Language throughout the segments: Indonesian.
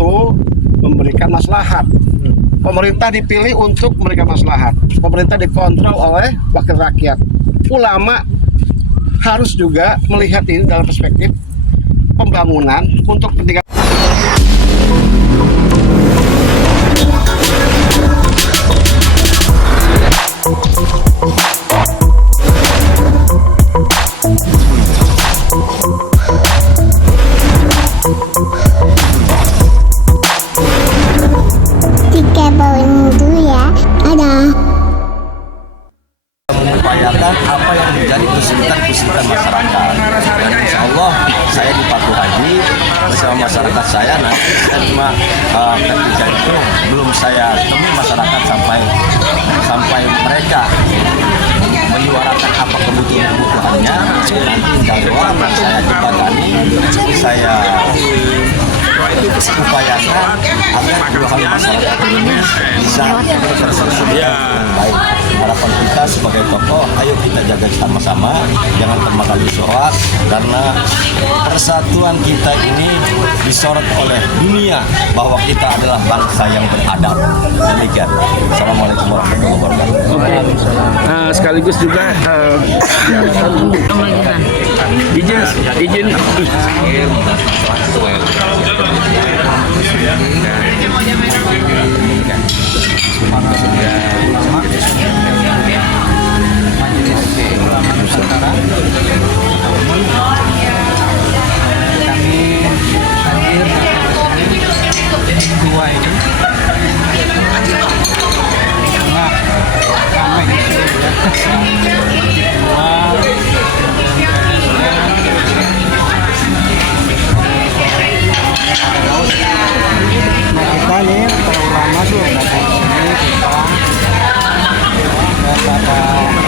itu memberikan maslahat. Pemerintah dipilih untuk memberikan maslahat. Pemerintah dikontrol oleh wakil rakyat. Ulama harus juga melihat ini dalam perspektif pembangunan untuk kepentingan. Mengupayakan apa yang menjadi kesulitan masyarakat. Dan insya Allah saya di Patu Haji bersama masyarakat saya nanti terima ketika itu belum saya temui masyarakat sampai mereka menyuarakan apa kebutuhannya. Nanti insya Allah saya jembatani, saya upayakan agar keluhan masyarakat ini bisa terselesaikan dengan baik. Harapan kita sebagai tokoh, ayo kita jaga sama-sama, jangan termakan disorot, karena persatuan kita ini disorot oleh dunia bahwa kita adalah bangsa yang beradab. Demikian. Assalamualaikum warahmatullahi wabarakatuh. Sekaligus juga izin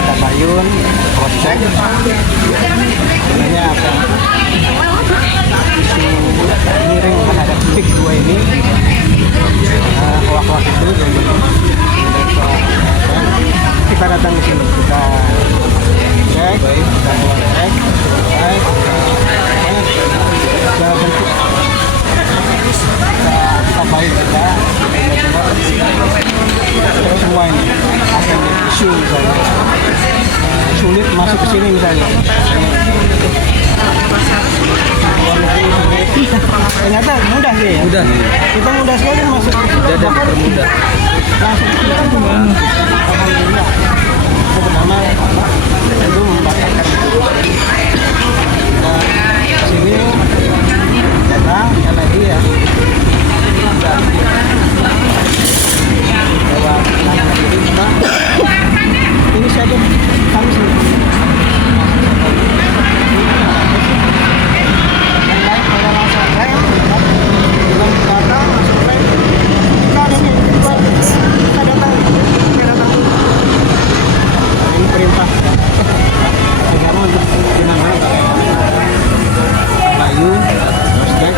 Tabayun, Project, sebenarnya apa? Isu miring terhadap PIK 2 ini, hoak-hoak itu, kita datang ke sini, kita cek, kita bentuk tabayun kita semua ini akan isu misalnya sulit masuk ke sini misalnya ternyata mudah sih ya? Mudah. Kita mudah sekali masuk, mudah dan dipermudah langsung kita cuma alhamdulillah itu pertama itu membatalkan itu kita sini datang sekali lagi ya bahwa ini saja kami sendiri ini perintah negara untuk gimana Bayu Rosdek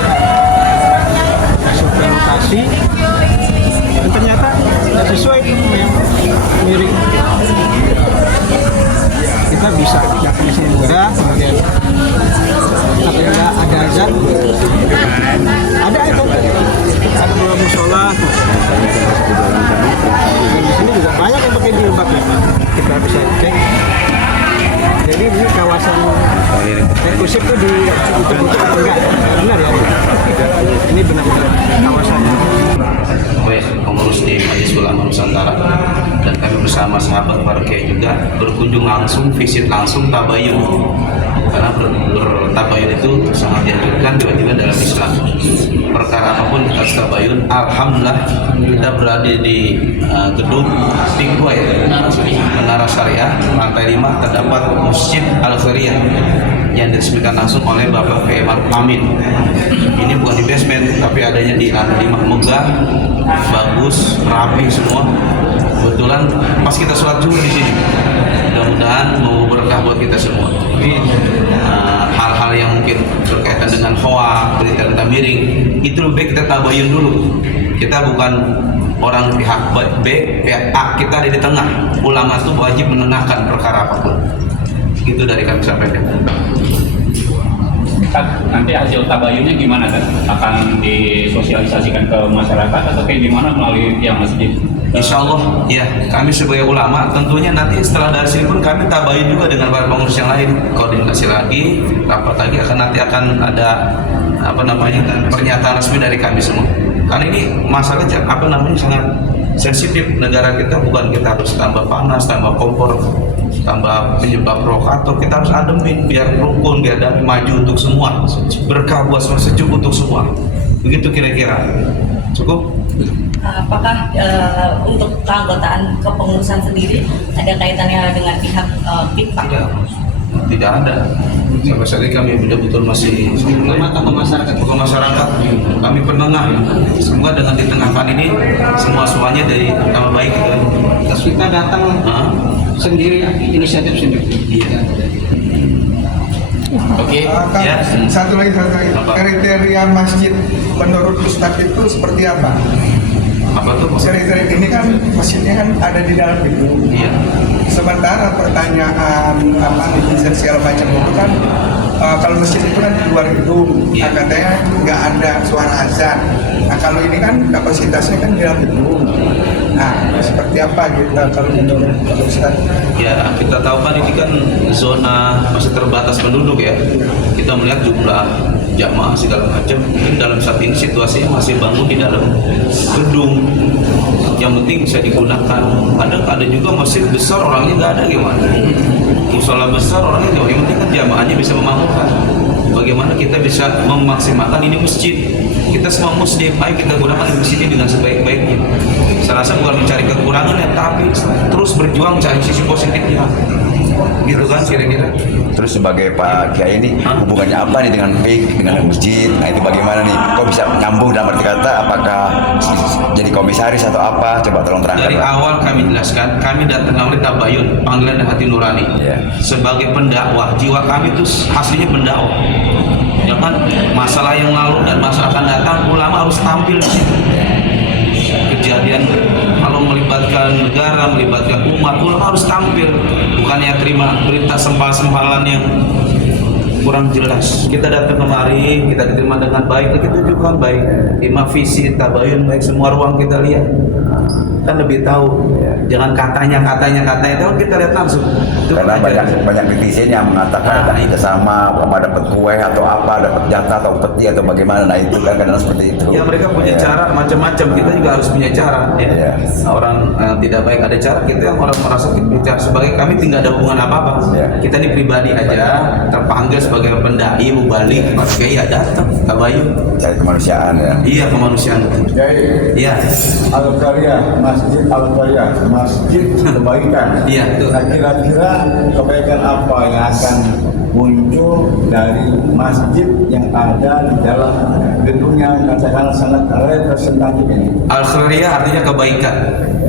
masuk ke lokasi dan ternyata tidak sesuai yang miring. Kita bisa yakni sini mudah, kemudian apabila ada azan ada itu ada dua musola dan di sini juga banyak yang pakai jilbab ya Pak, kita bisa cek. Jadi ini kawasan eksklusif itu ditutup enggak benar ya, ini benar-benar kawasannya pengurus di Majelis Ulama Nusantara, dan kami bersama sahabat Barokah juga berkunjung langsung, visit langsung tabayun, karena bertabayun itu sangat dianjurkan juga dalam Islam. Perkara apapun kita harus tabayun. Alhamdulillah kita berada di gedung Pikway Menara Syariah lantai 5, terdapat Masjid Al-Khairiyah yang diresmikan langsung oleh Bapak Kiai Ma'ruf Amin. Ini bukan di basement, tapi adanya di lantai 5, megah, bagus, rapi semua. Kebetulan pas kita sholat Jumat di sini. Mudah-mudahan mau berkah buat kita semua. Jadi hal-hal yang mungkin berkaitan dengan hoak, berita miring, itu lebih baik kita tabayun dulu. Kita bukan orang pihak B, pihak A, kita ada di tengah. Ulama itu wajib menengahkan perkara apapun. Itu dari kami sampaikan. nanti hasil tabayunnya gimana kan? Akan disosialisasikan ke masyarakat atau kayak gimana melalui yang masjid? Insya Allah, ya kami sebagai ulama tentunya nanti setelah dari sini pun kami tabayun juga dengan para pengurus yang lain, koordinasi lagi, rapat lagi nanti akan ada pernyataan resmi dari kami semua. Karena ini masalah sangat sensitif negara kita, bukan kita harus tambah panas, tambah kompor, tambah penyebab provokator, kita harus ademin biar rukun, biar damai, maju untuk semua, berkah buat semua, sejuk untuk semua. Begitu kira-kira. Cukup? Apakah untuk keanggotaan kepengurusan sendiri ada kaitannya dengan pihak PIK? Tidak ada. Sampai saat ini kami betul-betul masih tokoh masyarakat. Kami penengah. Semoga dengan di tengah pandemi ini semuanya dari nama baik. Kita datang sendiri, inisiatif sendiri. Iya. Oke. Ya. Satu lagi. Kriteria masjid menurut Ustadz itu seperti apa? Apa tuh? Kriteria ini kan masjidnya kan ada di dalam gedung. Iya. Sementara pertanyaan netizen segala macam itu kan kalau masjid itu kan di luar gedung, Iya. katanya nggak ada suara azan. Nah kalau ini kan kapasitasnya kan di dalam gedung. Nah seperti apa gitu kalau menurut Ustadz? Ya, kita tahu kan ini kan zona masih terbatas penduduk ya. Kita melihat jumlah jamaah segala macam. Mungkin dalam saat ini situasinya masih bangun di dalam gedung. Yang penting bisa digunakan. Ada juga masjid besar orangnya nggak ada gimana? Musola besar orangnya nggak. Yang penting kan jamaahnya bisa memakmurkan. Bagaimana kita bisa memaksimalkan ini masjid? Kita semua muslim, ayo kita gunakan masjid ini dengan sebaik-baiknya. Saya rasa bukan mencari kekurangan ya, tapi terus berjuang cari sisi positifnya. Gitu kan kira-kira. Terus sebagai Pak Kiai ini hubungannya apa nih dengan PIK, dengan masjid? Nah itu bagaimana nih? Kok bisa nyambung dalam arti kata? Apakah jadi komisaris atau apa? Coba tolong terangkan. Dari awal kami jelaskan, kami datang melalui tabayun, panggilan dan hati nurani. Yeah. Sebagai pendakwah, jiwa kami itu aslinya pendakwah. Jangan masalah yang lalu dan masalah akan datang, ulama harus tampil di situ. Kejadian kalau melibatkan negara, melibatkan umat, ulama harus tampil, bukannya terima berita sempal-sempalan yang kurang jelas. Kita datang kemari, kita diterima dengan baik, kita juga baik. Imam visi, tabayun baik, semua ruang kita lihat. Kan lebih tahu. Jangan katanya itu kita lihat langsung. Itu Karena pelajaran. banyak netizen yang mengatakan ada kerjasama, apa dapat kue atau apa, dapat jatah atau peti atau bagaimana. Nah itu kan kadang seperti itu. Ya mereka punya Ya. cara macam-macam, kita juga harus punya cara ya. Ya. Orang tidak baik ada cara, kita yang orang merasa kita punya cara. Sebagai kami tidak ada hubungan apa-apa. Ya. Kita ini pribadi aja terpanggil sebagai pendai, mubalik, pakai ya datang, tabayun. Cari kemanusiaan ya. Iya kemanusiaan. Jadi Iya. Al-Qaryah, Masjid Al-Qaryah, Masjid Kebaikan. Iya, betul. Nah, kira-kira kebaikan apa yang akan muncul dari masjid yang ada di dalam gedung yang katakan sangat representatif ini? Al-Khairiyah artinya kebaikan.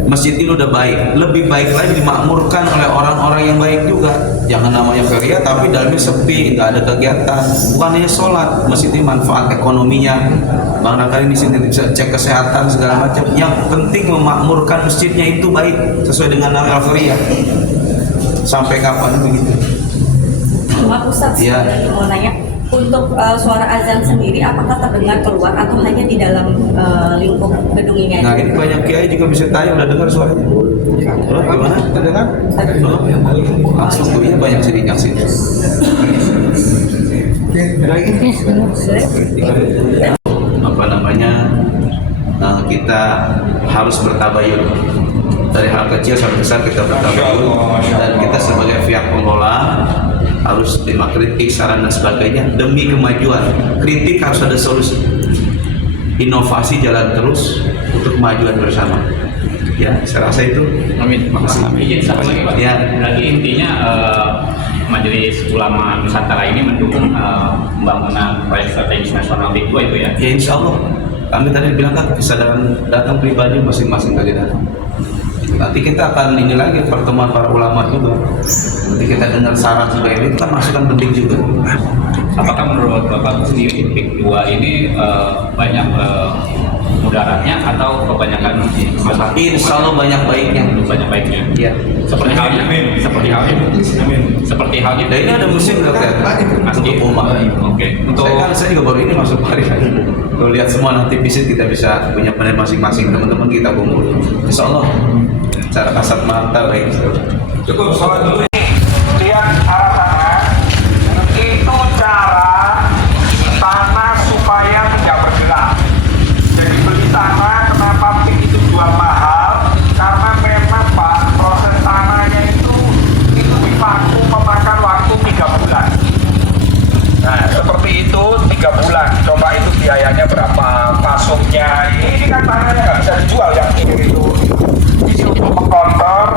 Masjid ini udah baik, lebih baik lagi dimakmurkan oleh orang-orang yang baik juga. Jangan namanya khairiyah tapi dalamnya sepi, nggak ada kegiatan. Bukan hanya sholat, masjid ini manfaat ekonominya. Barangkali di sini bisa cek kesehatan segala macam. Yang penting memakmurkan masjidnya itu baik sesuai dengan nama Al-Khairiyah. Sampai kapan begitu? Pak Ustadz, Iya. mau nanya, untuk suara azan sendiri apakah terdengar keluar atau hanya di dalam lingkup gedung ini Nah aja? ini banyak kiai juga bisa tanya, udah dengar suaranya? Oh, gimana? Terdengar? Langsung tuh ya banyak sini yang sini. Apa namanya? Kita harus bertabayun. Dari hal kecil sampai besar kita bertabayun, dan kita sebagai pihak pengelola harus terima kritik, saran dan sebagainya demi kemajuan. Kritik harus ada solusi. Inovasi jalan terus untuk kemajuan bersama. Ya, saya rasa itu. Amin. Makasih. Izin satu lagi Pak. Ya. Berarti intinya Majelis Ulama Nusantara ini mendukung pembangunan proyek strategis nasional PIK 2 itu ya? Ya insya Allah. Kami tadi bilang kan kesadaran datang pribadi masing-masing kali datang. Nanti kita akan ini lagi pertemuan para ulama juga. Nanti kita dengar saran sebagainya, itu kan masukan penting juga. Apakah menurut Bapak sendiri PIK 2 ini banyak mudaratnya atau kebanyakan masalah? Insya Allah banyak baiknya. Banyak baiknya. Iya. Seperti halnya. Dan ini ada musim dokter. Masjid. Untuk umat. Oke. Untuk Saya juga baru ini masuk hari ini. Kalau lihat semua nanti visit kita bisa punya panel masing-masing, teman-teman kita kumpul. Insya Allah cara kasat mata baik. Cukup sholat dulu. Lihat arah sana. Itu cara tanah supaya tidak bergerak. Jadi beli tanah, kenapa pik itu jual mahal? Karena memang Pak, proses tanahnya itu dipaku memakan waktu 3 bulan. Nah, seperti itu 3 bulan. Coba itu biayanya berapa? Pasuknya ini kan tanahnya nggak bisa dijual yang ini itu. Ini untuk mengkontor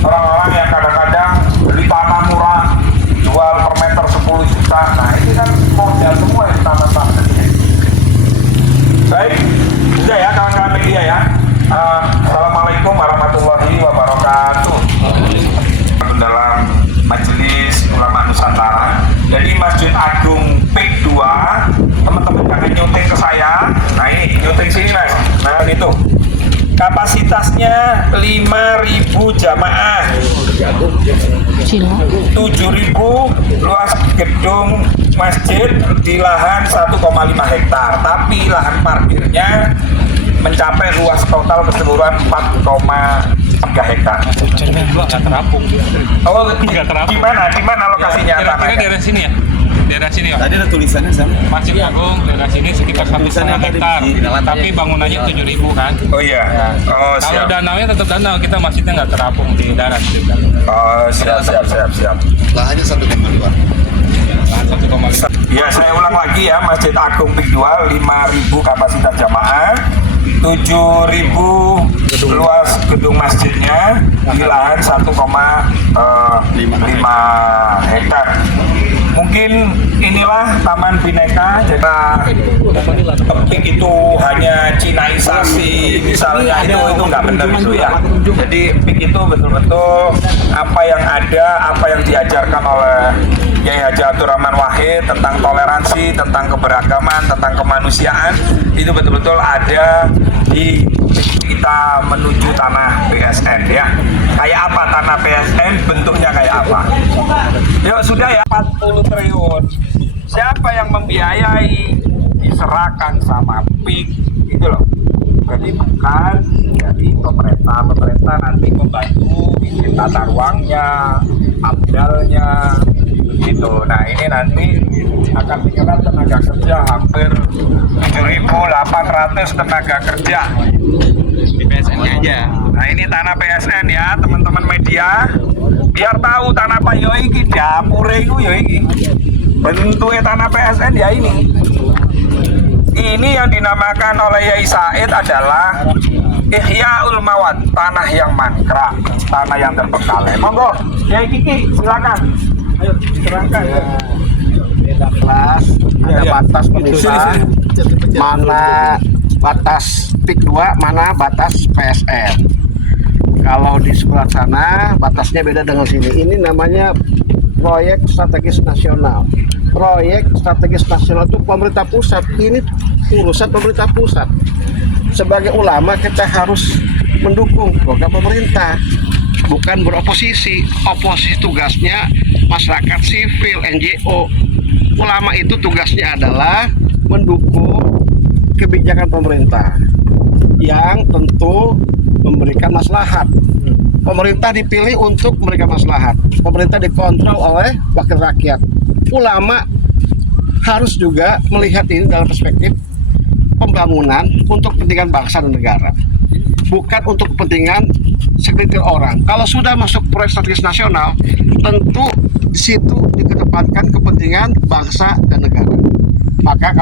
orang-orang yang kadang-kadang beli tanah murah, jual per meter 10 juta. Nah, ini kan modal semua yang tanah-tanah ini. Baik, sudah ya kawan-kawan media ya. Assalamualaikum warahmatullahi wabarakatuh. Dalam Majelis Ulama Nusantara. Jadi Masjid Agung PIK 2, teman-teman jangan nyuting ke saya. Nah ini, nyuting sini mas. Nah itu. Kapasitasnya 5.000 jamaah. 7.000 luas gedung masjid di lahan 1,5 hektar. Tapi lahan parkirnya mencapai luas total keseluruhan 4,3 hektar. Nggak terapung. Oh, Nggak terapung. Gimana lokasinya Kira-kira tanahnya? daerah sini ya? Daerah sini ya? Tadi ada tulisannya sama. Masjid Agung daerah sini sekitar 1,5 hektar. Tapi bangunannya 7.000 kan? Oh iya. Oh Kalau siap. danaunya tetap danau, kita masjidnya nggak terapung di darat. Oh siap. Lahannya 1,2. Lahan 1,5. Ya saya ulang lagi ya, Masjid Agung PIK 2 5.000 kapasitas jamaah, 7.000 luas gedung masjidnya di lahan 1,5 hektar. Mungkin inilah Taman Bineka. Jadi PIK itu hanya Cinaisasi misalnya, itu nggak benar itu ya. Jadi PIK itu betul-betul apa yang ada, apa yang diajarkan oleh Kiai Haji Abdul Rahman Wahid tentang toleransi, tentang keberagaman, tentang kemanusiaan, itu betul-betul ada di kita menuju tanah PSN ya. Kayak apa tanah PSN, bentuknya kayak apa? Yuk sudah ya, 40 triliun. Siapa yang membiayai? Diserahkan sama PIK itu loh. Jadi bukan dari pemerintah nanti membantu bikin tata ruangnya, amdalnya gitu. Nah ini nanti akan menyerap tenaga kerja hampir 7.800 tenaga kerja di PSN aja. Nah ini tanah PSN ya teman-teman media, biar tahu tanah Pak yo iki dapure iku yo iki. Bentuknya tanah PSN ya ini. Ini yang dinamakan oleh Yai Said adalah Ihyaul Mawad, tanah yang mangkrak, tanah yang terbengkalai. Monggo, Yai Kiki, silakan. Ayo, silakan. Kelas ada batas pemisah, mana batas PIK 2, mana batas PSN. Kalau di sebelah sana batasnya beda dengan sini. Ini namanya proyek strategis nasional. Proyek strategis nasional itu pemerintah pusat. Ini urusan pemerintah pusat. Sebagai ulama kita harus mendukung program pemerintah, bukan beroposisi. Oposisi tugasnya masyarakat sivil, NGO. Ulama itu tugasnya adalah mendukung kebijakan pemerintah yang tentu memberikan maslahat. Pemerintah dipilih untuk memberikan maslahat. Pemerintah dikontrol oleh wakil rakyat. Ulama harus juga melihat ini dalam perspektif pembangunan untuk kepentingan bangsa dan negara, bukan untuk kepentingan segelintir orang. Kalau sudah masuk proyek strategis nasional, tentu di situ dikedepankan kepentingan bangsa dan negara. Maka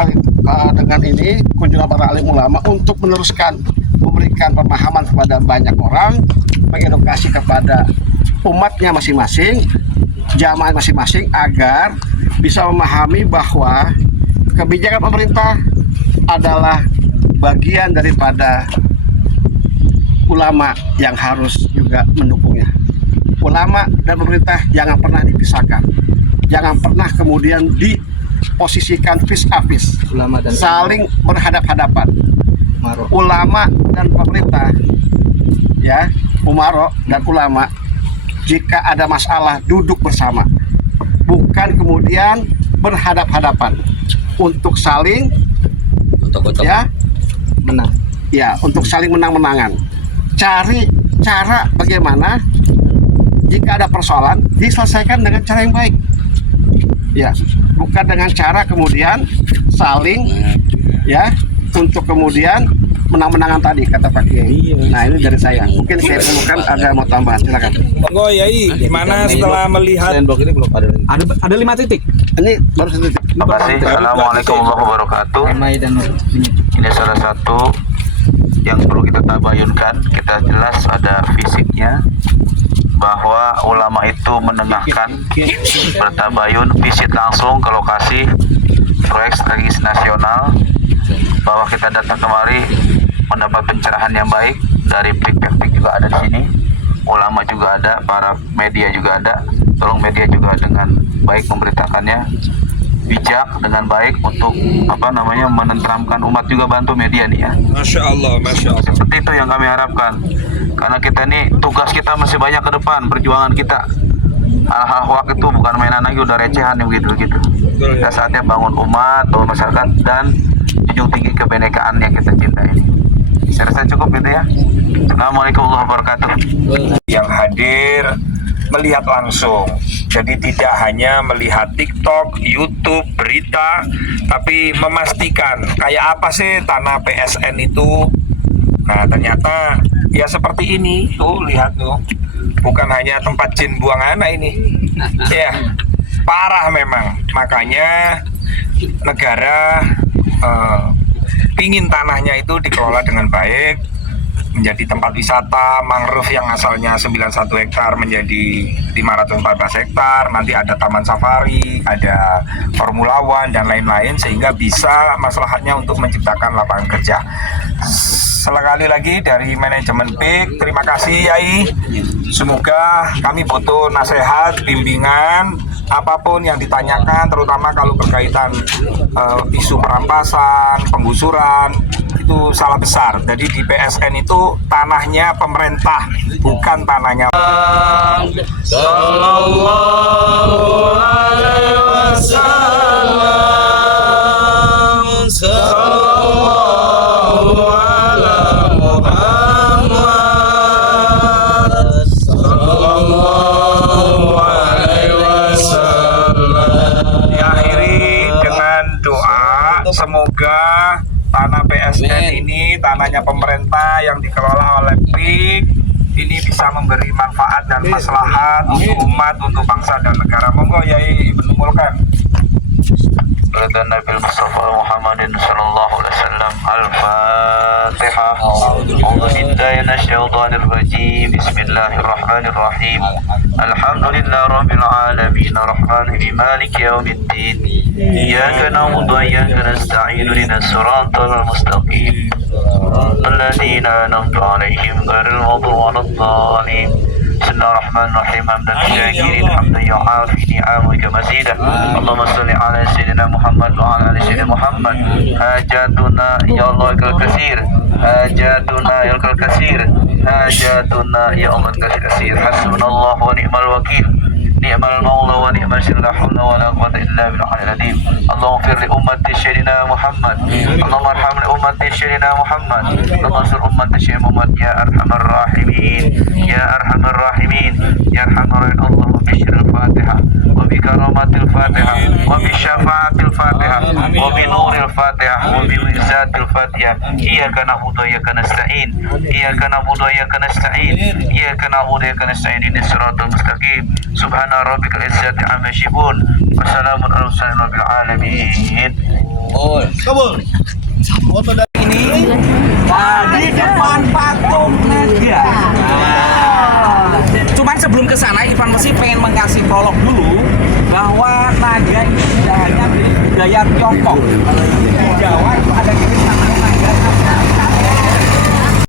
dengan ini kunjungan para alim ulama untuk meneruskan, memberikan pemahaman kepada banyak orang, mengedukasi kepada umatnya masing-masing, jamaah masing-masing, agar bisa memahami bahwa kebijakan pemerintah adalah bagian daripada ulama yang harus juga mendukungnya. Ulama dan pemerintah jangan pernah dipisahkan, jangan pernah kemudian diposisikan vis-a-vis, saling berhadap-hadapan. ulama dan pemerintah, ya, umaro dan ulama, jika ada masalah duduk bersama, bukan kemudian berhadap-hadapan untuk saling ya menang, ya, untuk saling menang-menangan. Cari cara bagaimana jika ada persoalan diselesaikan dengan cara yang baik, ya, bukan dengan cara kemudian saling ya untuk kemudian menang-menangan tadi kata Pak Kiai. Nah, ini dari saya. Mungkin saya temukan ada mau tambahan, silakan. Monggo Yai, gimana setelah melihat Ada 5 titik. Ini baru 1 titik. Terima kasih. Assalamualaikum warahmatullahi wabarakatuh. Ini salah satu yang perlu kita tabayunkan. Kita jelas ada fisiknya bahwa ulama itu menengahkan bertabayun visit langsung ke lokasi proyek strategis nasional, bahwa kita datang kemari mendapat pencerahan yang baik dari pik-pik juga ada di sini, ulama juga ada, para media juga ada. Tolong media juga dengan baik memberitakannya, bijak dengan baik untuk menenteramkan umat, juga bantu media nih ya. Masya Allah, Masya Allah. Seperti itu yang kami harapkan, karena kita ini tugas kita masih banyak ke depan, perjuangan kita. Hal-hal hoak itu bukan mainan lagi, udah recehan gitu. Kita saatnya bangun umat, bangun masyarakat, dan junjung tinggi kebenekaan yang kita cintai ini. Saya rasa cukup gitu ya. Assalamualaikum warahmatullahi wabarakatuh. Yang hadir melihat langsung, jadi tidak hanya melihat TikTok, YouTube, berita, tapi memastikan kayak apa sih tanah PSN itu. Nah, ternyata ya seperti ini tuh, lihat tuh, bukan hanya tempat jin buang anak ini, ya parah memang. Makanya negara pingin tanahnya itu dikelola dengan baik, menjadi tempat wisata mangrove yang asalnya 91 hektar menjadi 514 hektar, nanti ada taman safari, ada Formula One dan lain-lain, sehingga bisa maslahatnya untuk menciptakan lapangan kerja. Sekali lagi dari manajemen PIK, terima kasih Yai. Semoga kami butuh nasihat, bimbingan, apapun yang ditanyakan, terutama kalau berkaitan isu perampasan, penggusuran, itu salah besar. Jadi di PSN itu tanahnya pemerintah, bukan tanahnya. Sallallahu alaihi wasallam, sallallahu ala Muhammad, sallallahu alaihi wasallam. Diakhiri dengan doa, semoga tanah PSN ini, tanahnya pemerintah yang dikelola oleh PIK, ini bisa memberi manfaat dan maslahat untuk umat, untuk bangsa dan negara. Monggo Yai menumulkan. Kepada Nabi Mustafa Muhammadin sallallahu alaihi wasallam. Al-Fatihah. A'udzubillahi minasyaitonir rajim. Bismillahirrahmanirrahim. Alhamdulillah rabbil alamin, arrahmanir maliki yaumiddin. Iyyaka na'budu wa iyyaka nasta'in, ihdinas siratal mustaqim. Alladzina an'amta 'alaihim ghairil maghdubi 'alaihim. Bismillahirrahmanirrahim. Hamdan syakirin hamdan yu'afi ni'amahu mazidah. Allahumma shalli ala sayyidina Muhammad wa ala ali sayyidina Muhammad. Hajatuna ya Allah kal katsir. Hajatuna ya kal katsir. Hajatuna ya Allah kal katsir. Hasbunallahu wa ni'mal wakil. Ni'mal maula wa ni'mal syir, la haula wa la quwwata illa billahil azim. Allahumma fir li ummati sayyidina Muhammad. Allahumma arham li ummati sayyidina Muhammad. Allahumma sur ummati sayyidina Muhammad ya arhamar rahimin. Ya arhamar rahimin. Ya arhamar rahimin. Allahumma bishir al-Fatihah wa bi karamatil Fatihah wa bi syafaatil Fatihah wa bi nuril Fatihah wa bi wizatil Fatihah. Iyyaka na'budu wa iyyaka nasta'in. Iyyaka na'budu wa iyyaka nasta'in. Iyyaka na'budu wa iyyaka nasta'in. Ihdinas siratal mustaqim. Subhana rabbikal izzati amma yasifun wa salamun alal mursalin rabbil alamin. Kabul. Foto dari ini di depan patung naga. Cuman sebelum ke sana, Ivan masih pengen mengasih prolog dulu bahwa naga ini tidak hanya dari budaya Tiongkok. Di Jawa itu ada